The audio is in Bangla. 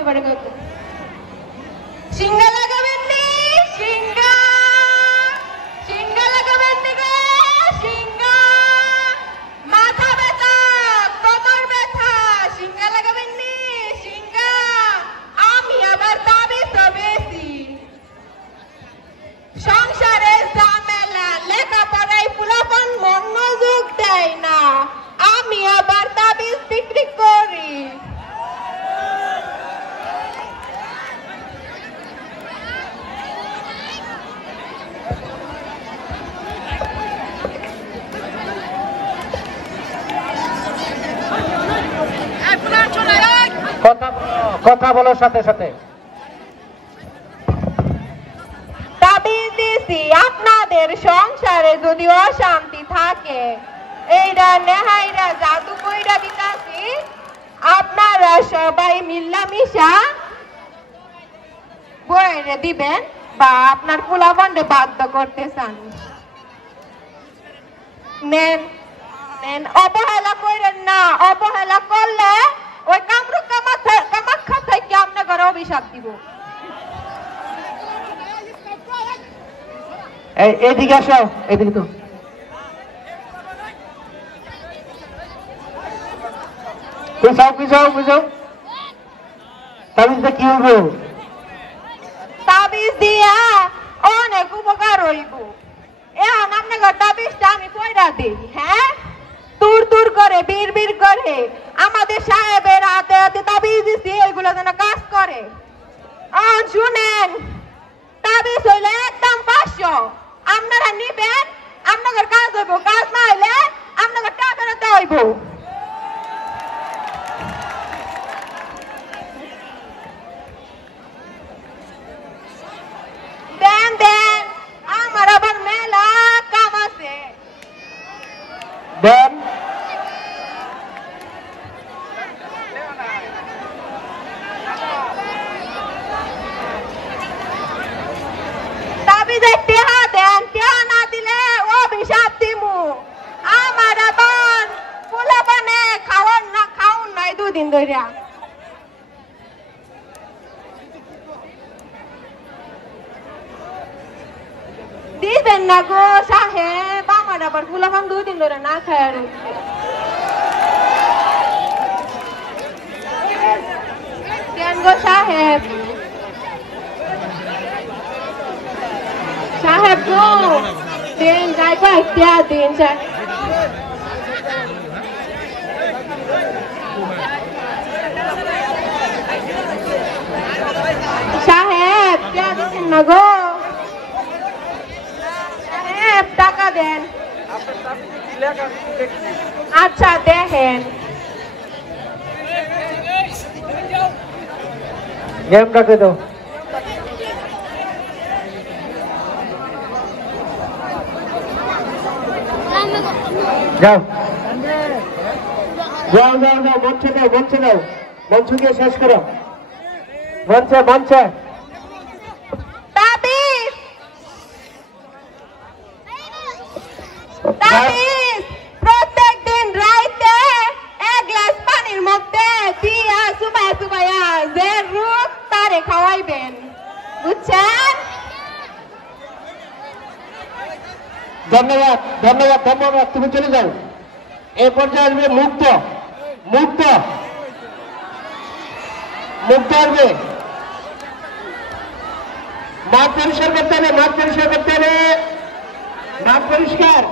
এবারে সিঙ্গা লাগাবেন নি সিঙ্গা সিঙ্গা লাগাবেন নি গো সিঙ্গা মাথা ব্যথা কোমর ব্যথা সিঙ্গা লাগাবেন নি সিঙ্গা আমি আবার তাবিজ বেশি সংসারে ঝামেলা লেখাপড়ায় ফুলাপন মনোযোগ দেয় না আমি আবার তাবিজ বিক্রি করি কথা বলার সাথে সাথে তাবিজ দিছি আপনাদের সংসারে যদি অশান্তি থাকে এইটা নেহাইরা জাদু কইরা দিতাছি আপনারা সবাই মিল্লামিশা বইরে দিবেন বা আপনার পোলাপানরে বাধ্য করতে চান নেন নেন অবহেলা করেন না অবহেলা করলে ওই কামরূপ কামাখ্যা থেকে আপনার ঘরে অভিশাপ দিব এইদিকে আসো এইদিকে তো বুঝাও তাবিজটা কি হইব তাবিজ দিয়া অনেক উপকার হইব এখন আপনার তাবিজটা আমি কইরা দিই হ্যাঁ তুর তুর করে বীর বীর করে আমাদের সাহেবের হাতে হাতে তাবিজ দিছি এগুলো যেন কাজ করে শুনেন তাবিজ হইলে একদম 500 আপনারা নিবেন আপনাদের কাজ হইব কাজ না হইলে আপনাদের টাকা ফেরত হইব দেন দেন আমার আবার মেলা কাম আছে দেন তাবিজে টেহা দেন টেহা না দিলে অভিশাপ দিমু আমার আবার পোলাপানে খাওন নাই 2 দিন ধইরা দিবেন না গো সাহেব আমার আবার পোলাপান 2 দিন ধরে না খায় রয়েছে দেন গো সাহেব সাহেব গো দেন যাই কয়েকটা দিন সাহেব কে দিন না গো সাহেব টাকা দেন আচ্ছা দেখেন গেমটাকে দাও যাও যাও যাও যাও মঞ্চে দাও মঞ্চ গিয়ে শেষ করো মঞ্চে তাবিজ প্রত্যেক দিন রাইতে 1 গ্লাস পানির মধ্যে দিয়া চুবাইয়া যে রোগ তারে খাওয়াইবেন বুঝছেন ধন্যবাদ তুমি চলে যাও এই পর্যায়ে আসবে মুক্ত আসবে মাঠ পরিষ্কার করতে হবে মাঠ পরিষ্কার